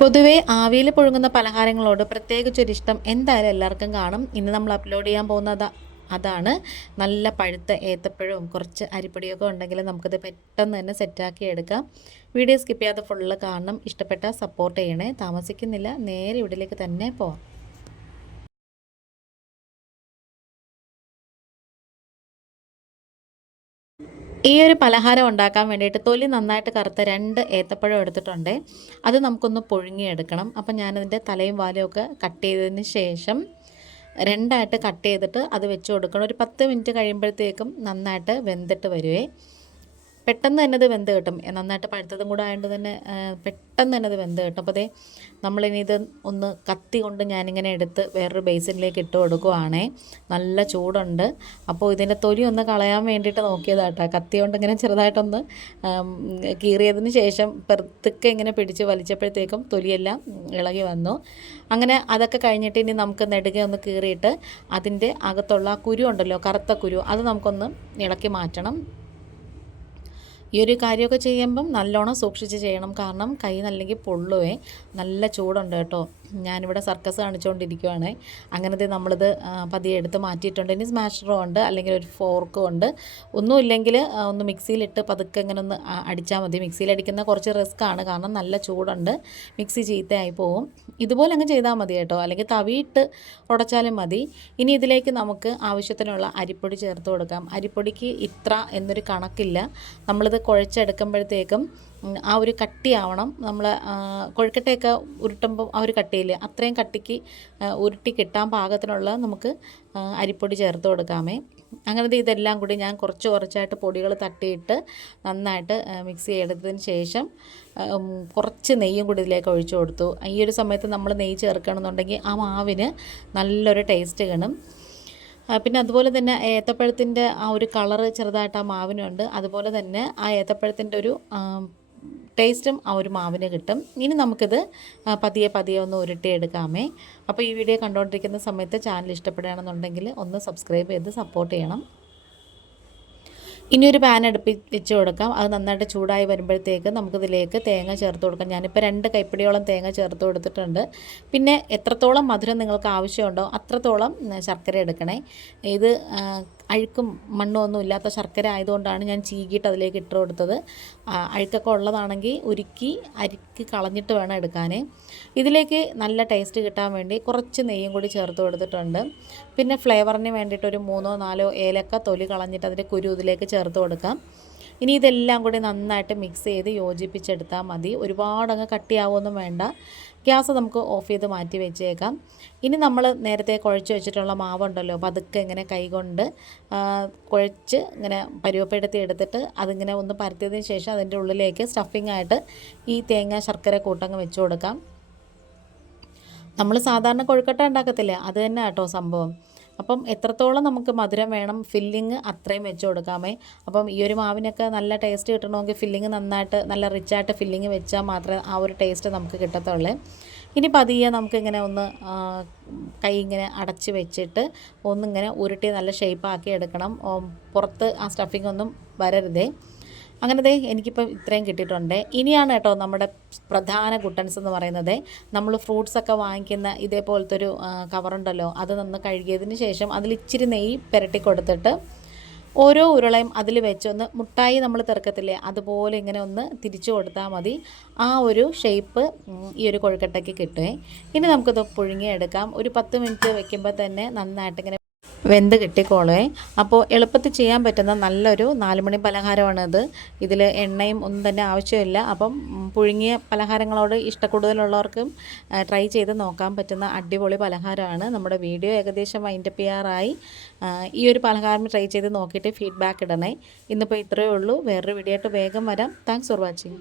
പൊതുവേ ആവിയിൽ പുഴുങ്ങുന്ന പലഹാരങ്ങളോട് പ്രത്യേകിച്ചൊരിഷ്ടം എന്തായാലും എല്ലാവർക്കും കാണും. ഇന്ന് നമ്മൾ അപ്ലോഡ് ചെയ്യാൻ പോകുന്നത് അതാണ്. നല്ല പഴുത്ത ഏത്തപ്പഴവും കുറച്ച് അരിപ്പൊടിയൊക്കെ ഉണ്ടെങ്കിൽ നമുക്കത് പെട്ടെന്ന് തന്നെ സെറ്റാക്കി എടുക്കാം. വീഡിയോ സ്കിപ്പ് ചെയ്യാതെ ഫുള്ള് കാണണം. ഇഷ്ടപ്പെട്ടാൽ സപ്പോർട്ട് ചെയ്യണേ. താമസിക്കുന്നില്ല, നേരെ വീട്ടിലേക്ക് തന്നെ പോവാം. ഈ ഒരു പലഹാരം ഉണ്ടാക്കാൻ വേണ്ടിയിട്ട് തൊലി നന്നായിട്ട് കറുത്ത 2 ഏത്തപ്പഴം എടുത്തിട്ടുണ്ട്. അത് നമുക്കൊന്ന് പുഴുങ്ങിയെടുക്കണം. അപ്പം ഞാനതിൻ്റെ തലയും വാലും ഒക്കെ കട്ട് ചെയ്തതിന് ശേഷം രണ്ടായിട്ട് കട്ട് ചെയ്തിട്ട് അത് വെച്ച് കൊടുക്കണം. ഒരു 10 മിനിറ്റ് കഴിയുമ്പോഴത്തേക്കും നന്നായിട്ട് വെന്തിട്ട് വരുവേ. പെട്ടെന്ന് തന്നെ അത് വെന്ത് കിട്ടും. നന്നായിട്ട് പഴുത്തതും കൂടെ ആയതുകൊണ്ട് തന്നെ പെട്ടെന്ന് തന്നെ അത് വെന്ത് കിട്ടും. അപ്പോൾ നമ്മളിനി ഇത് ഒന്ന് കത്തി കൊണ്ട് ഞാനിങ്ങനെ എടുത്ത് വേറൊരു ബേസിനിലേക്ക് ഇട്ട് കൊടുക്കുവാണേ. നല്ല ചൂടുണ്ട്. അപ്പോൾ ഇതിൻ്റെ തൊലി ഒന്ന് കളയാൻ വേണ്ടിയിട്ട് നോക്കിയതാട്ടോ. കത്തി കൊണ്ട് ഇങ്ങനെ ചെറുതായിട്ടൊന്ന് കീറിയതിന് ശേഷം പെറുത്തൊക്കെ ഇങ്ങനെ പിടിച്ച് വലിച്ചപ്പോഴത്തേക്കും തൊലിയെല്ലാം ഇളകി വന്നു. അങ്ങനെ അതൊക്കെ കഴിഞ്ഞിട്ട് ഇനി നമുക്ക് നെടുകെ ഒന്ന് കീറിയിട്ട് അതിൻ്റെ അകത്തുള്ള ആ കുരു ഉണ്ടല്ലോ, കറുത്ത കുരു, അത് നമുക്കൊന്ന് ഇളക്കി മാറ്റണം. ഈ ഒരു കാര്യമൊക്കെ ചെയ്യുമ്പം നല്ലോണം സൂക്ഷിച്ച് ചെയ്യണം. കാരണം കൈ നല്ലെങ്കിൽ പൊള്ളുവേ. നല്ല ചൂടുണ്ട് കേട്ടോ. ഞാനിവിടെ സർക്കസ് കാണിച്ചുകൊണ്ടിരിക്കുവാണ്. അങ്ങനത്തെ നമ്മളിത് പതിയെ എടുത്ത് മാറ്റിയിട്ടുണ്ട്. ഇനി സ്മാഷറും ഉണ്ട്, അല്ലെങ്കിൽ ഒരു ഫോർക്കും ഉണ്ട്. ഒന്നുമില്ലെങ്കിൽ ഒന്ന് മിക്സിയിലിട്ട് പതുക്കെ ഇങ്ങനെ ഒന്ന് അടിച്ചാൽ മതി. മിക്സിയിലടിക്കുന്ന കുറച്ച് റിസ്ക് ആണ്, കാരണം നല്ല ചൂടുണ്ട്, മിക്സി ചീത്തയായി പോവും. ഇതുപോലെ അങ്ങ് ചെയ്താൽ മതി കേട്ടോ, അല്ലെങ്കിൽ തവിയിട്ട് ഉടച്ചാലും മതി. ഇനി ഇതിലേക്ക് നമുക്ക് ആവശ്യത്തിനുള്ള അരിപ്പൊടി ചേർത്ത് കൊടുക്കാം. അരിപ്പൊടിക്ക് ഇത്ര എന്നൊരു കണക്കില്ല. നമ്മളിത് കുഴച്ചെടുക്കുമ്പോഴത്തേക്കും ആ ഒരു കട്ടിയാവണം. നമ്മൾ കൊഴുക്കട്ടയൊക്കെ ഉരുട്ടുമ്പോൾ ആ ഒരു കട്ടിയില്ലേ, അത്രയും കട്ടിക്ക് ഉരുട്ടി കിട്ടാൻ പാകത്തിനുള്ള നമുക്ക് അരിപ്പൊടി ചേർത്ത് കൊടുക്കാമേ. അങ്ങനത്തെ ഇതെല്ലാം കൂടി ഞാൻ കുറച്ചായിട്ട് പൊടികൾ തട്ടിയിട്ട് നന്നായിട്ട് മിക്സ് ചെയ്തെടുത്തതിന് ശേഷം കുറച്ച് നെയ്യും കൂടി ഇതിലേക്ക് ഒഴിച്ചു കൊടുത്തു. ഈ ഒരു സമയത്ത് നമ്മൾ നെയ്യ് ചേർക്കണമെന്നുണ്ടെങ്കിൽ ആ മാവിന് നല്ലൊരു ടേസ്റ്റ് കാണും. പിന്നെ അതുപോലെ തന്നെ ഏത്തപ്പഴത്തിൻ്റെ ആ ഒരു കളറ് ചെറുതായിട്ട് ആ മാവിനുണ്ട്. അതുപോലെ തന്നെ ആ ഏത്തപ്പഴത്തിൻ്റെ ഒരു ടേസ്റ്റും ആ ഒരു മാവിന് കിട്ടും. ഇനി നമുക്കിത് പതിയെ ഒന്ന് ഉരുട്ടിയെടുക്കാമേ. അപ്പോൾ ഈ വീഡിയോ കണ്ടുകൊണ്ടിരിക്കുന്ന സമയത്ത് ചാനൽ ഇഷ്ടപ്പെടുകയാണെന്നുണ്ടെങ്കിൽ ഒന്ന് സബ്സ്ക്രൈബ് ചെയ്ത് സപ്പോർട്ട് ചെയ്യണം. ഇനിയൊരു പാൻ വെച്ച് കൊടുക്കാം. അത് നന്നായിട്ട് ചൂടായി വരുമ്പോഴത്തേക്ക് നമുക്കിതിലേക്ക് തേങ്ങ ചേർത്ത് കൊടുക്കാം. ഞാനിപ്പോൾ 2 കൈപ്പിടിയോളം തേങ്ങ ചേർത്ത് കൊടുത്തിട്ടുണ്ട്. പിന്നെ എത്രത്തോളം മധുരം നിങ്ങൾക്ക് ആവശ്യമുണ്ടോ അത്രത്തോളം ശർക്കര എടുക്കണേ. ഇത് അഴുക്കും മണ്ണും ഒന്നും ഇല്ലാത്ത ശർക്കര ആയതുകൊണ്ടാണ് ഞാൻ ചീകിയിട്ട് അതിലേക്ക് ഇട്ട് കൊടുത്തത്. അഴുക്കൊക്കെ ഉള്ളതാണെങ്കിൽ ഉരുക്കി അരിക്ക് കളഞ്ഞിട്ട് വേണം എടുക്കാനേ. ഇതിലേക്ക് നല്ല ടേസ്റ്റ് കിട്ടാൻ വേണ്ടി കുറച്ച് നെയ്യും കൂടി ചേർത്ത് കൊടുത്തിട്ടുണ്ട്. പിന്നെ ഫ്ലേവറിന് വേണ്ടിയിട്ട് ഒരു 3-4 ഏലക്ക തൊലി കളഞ്ഞിട്ട് അതിൻ്റെ കുരു ഇതിലേക്ക് ചേർത്ത് കൊടുക്കാം. ഇനി ഇതെല്ലാം കൂടി നന്നായിട്ട് മിക്സ് ചെയ്ത് യോജിപ്പിച്ചെടുത്താൽ മതി. ഒരുപാടങ്ങ് കട്ടിയാവൊന്നും വേണ്ട. ഗ്യാസ് നമുക്ക് ഓഫ് ചെയ്ത് മാറ്റി വെച്ചേക്കാം. ഇനി നമ്മൾ നേരത്തെ കുഴച്ച് വെച്ചിട്ടുള്ള മാവുണ്ടല്ലോ, പതുക്കെ ഇങ്ങനെ കൈകൊണ്ട് കുഴച്ച് ഇങ്ങനെ പരുവപ്പെടുത്തി എടുത്തിട്ട് അതിങ്ങനെ ഒന്ന് പരത്തിയതിന് ശേഷം അതിൻ്റെ ഉള്ളിലേക്ക് സ്റ്റഫിംഗ് ആയിട്ട് ഈ തേങ്ങ ശർക്കര കൂട്ടങ്ങ് വെച്ച് കൊടുക്കാം. നമ്മൾ സാധാരണ കൊഴുക്കട്ട ഉണ്ടാക്കത്തില്ലേ, അത് തന്നെ കേട്ടോ സംഭവം. അപ്പം എത്രത്തോളം നമുക്ക് മധുരം വേണം, ഫില്ലിങ് അത്രയും വെച്ച് കൊടുക്കാമേ. അപ്പം ഈ ഒരു മാവിനൊക്കെ നല്ല ടേസ്റ്റ് കിട്ടണമെങ്കിൽ ഫില്ലിങ് നന്നായിട്ട് നല്ല റിച്ചായിട്ട് ഫില്ലിങ് വെച്ചാൽ മാത്രമേ ആ ഒരു ടേസ്റ്റ് നമുക്ക് കിട്ടത്തുള്ളൂ. ഇനി പതിയെ നമുക്കിങ്ങനെ ഒന്ന് കൈ ഇങ്ങനെ അടച്ച് വെച്ചിട്ട് ഒന്നിങ്ങനെ ഉരുട്ടി നല്ല ഷേപ്പാക്കി എടുക്കണം. പുറത്ത് ആ സ്റ്റഫിംഗ് ഒന്നും വരരുതേ. അങ്ങനെ എനിക്കിപ്പോൾ ഇത്രയും കിട്ടിയിട്ടുണ്ട്. ഇനിയാണ് കേട്ടോ നമ്മുടെ പ്രധാന കുട്ടൻസ് എന്ന് പറയുന്നത്. നമ്മൾ ഫ്രൂട്ട്സൊക്കെ വാങ്ങിക്കുന്ന ഇതേപോലത്തെ ഒരു കവറുണ്ടല്ലോ, അത് നന്ന് കഴുകിയതിന് ശേഷം അതിൽ ഇച്ചിരി നെയ്യ് പുരട്ടി കൊടുത്തിട്ട് ഓരോ ഉരുളയും അതിൽ വെച്ചൊന്ന് മുട്ടായി നമ്മൾ തിറക്കത്തില്ലേ, അതുപോലെ ഇങ്ങനെ ഒന്ന് തിരിച്ചു കൊടുത്താൽ മതി. ആ ഒരു ഷേപ്പ് ഈ ഒരു കൊഴുക്കട്ടയ്ക്ക് കിട്ടുമേ. ഇനി നമുക്കിത് പുഴുങ്ങിയെടുക്കാം. ഒരു 10 മിനിറ്റ് വെക്കുമ്പോൾ തന്നെ നന്നായിട്ടിങ്ങനെ വെന്ത് കിട്ടിക്കോളേ. അപ്പോൾ എളുപ്പത്തിൽ ചെയ്യാൻ പറ്റുന്ന നല്ലൊരു 4 മണി പലഹാരമാണിത്. ഇതിൽ എണ്ണയും ഒന്നും തന്നെ ആവശ്യമില്ല. അപ്പം പുഴുങ്ങിയ പലഹാരങ്ങളോട് ഇഷ്ടക്കൂടുതലുള്ളവർക്കും ട്രൈ ചെയ്ത് നോക്കാൻ പറ്റുന്ന അടിപൊളി പലഹാരമാണ്. നമ്മുടെ വീഡിയോ ഏകദേശം വൈൻഡപ്പ് ചെയ്യാറായി. ഈ ഒരു പലഹാരം ട്രൈ ചെയ്ത് നോക്കിയിട്ട് ഫീഡ്ബാക്ക് ഇടണേ. ഇന്നിപ്പോൾ ഇത്രയേ ഉള്ളൂ. വേറൊരു വീഡിയോ ആയിട്ട് വേഗം വരാം. Thanks for watching.